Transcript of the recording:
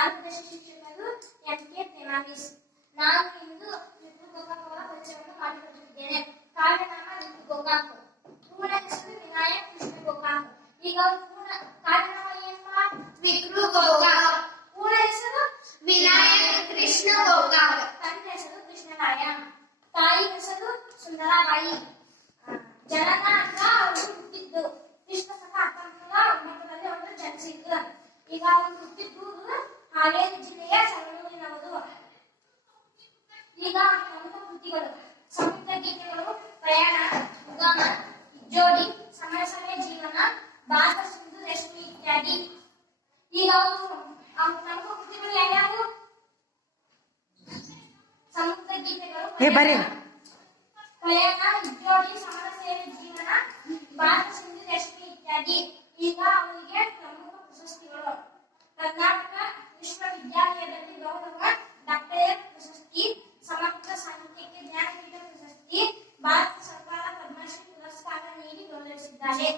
ಮಾರ್ಗದರ್ಶಿ ಶಿಕ್ಷಕರು ಎಂ.ಕೆ. ಫೆನಾಂಡಿಸ್. ನಾನು ಇಂದು ವಿಕ್ರು ಗೋಕಾಕ್ ಅವರ ಪರಿಚಯವನ್ನು ಮಾಡಿಕೊಡುತ್ತಿದ್ದೇನೆ. ಕಾವ್ಯನಾಮ ವಿಕ್ರು ಗೋಕಾಕ್. ಪೂರ್ಣ ಹೆಸರು ವಿನಾಯಕ್ ಕೃಷ್ಣ ಗೋಕಾಕ್. ಈಗ ಕಾವ್ಯನಾಮ ಏನಪ್ಪ? ವಿಕ್ರು ಗೋಕಾಕ್. ಪೂರ್ಣ ಹೆಸರು ವಿನಾಯಕ್ ಕೃಷ್ಣ ಗೋಕಾಕ್. ತಂದೆ ಹೆಸರು ಕೃಷ್ಣರಾಯ. ತಾಯಿ ಹೆಸರು ಸುಂದರಾಬಾಯಿ. ಜನನ ಅಂತ ಅವರು ಹುಟ್ಟಿದ್ದು ಕೃಷ್ಣ ಶಕ 1909 ಅವರು ಜನಿಸಿದ್ದು. ಈಗ ಅವರು ಹುಟ್ಟಿದ್ದು ಹಾವೇರಿ ಜಿಲ್ಲೆಯ ಸಂಗಳೂರಿನವರು. ಈಗ ಪ್ರಮುಖ ಕೃತಿಗಳು: ಸಂಯುಕ್ತ ಗೀತೆಗಳು, ಪ್ರಯಾಣ, ಉಗಮ, ಜೋಡಿ, ಸಮಯ ಸಮಯ ಜೀವನ, ಭಾರತ ಸಿಂಧು ರೇಷ್ಮೆ ಇತ್ಯಾದಿ. ಈಗ ಅವರು ಪ್ರಮುಖ ಕೃತಿಗಳು ಯಾವ್ಯಾವು? ಸಂಯುಕ್ತ ಗೀತೆಗಳು, ಪ್ರಯಾಣ, ಜೋಡಿ, ಸಮರ ಸೇವೆ ಜೀವನ, ಭಾರತ ಸಿಂಧು ರೇಷ್ಮೆ ಇತ್ಯಾದಿ. ಈಗ ಅವರಿಗೆ ಪ್ರಮುಖ ಪ್ರಶಸ್ತಿಗಳು: ಕರ್ನಾಟಕ ವಿಶ್ವವಿದ್ಯಾಲಯದಲ್ಲಿ ಗೌರವ ಡಾಕ್ಟರೇಟ್ ಪ್ರಶಸ್ತಿ, ಸಮಗ್ರ ಸಾಹಿತ್ಯಕ್ಕೆ ಜ್ಞಾನಪೀಠ ಪ್ರಶಸ್ತಿ, ಭಾರತ ಸರ್ಕಾರ ಪದ್ಮಶ್ರೀ ಪುರಸ್ಕಾರ ನೀಡಿ ಗೌರವಿಸಿದ್ದಾರೆ.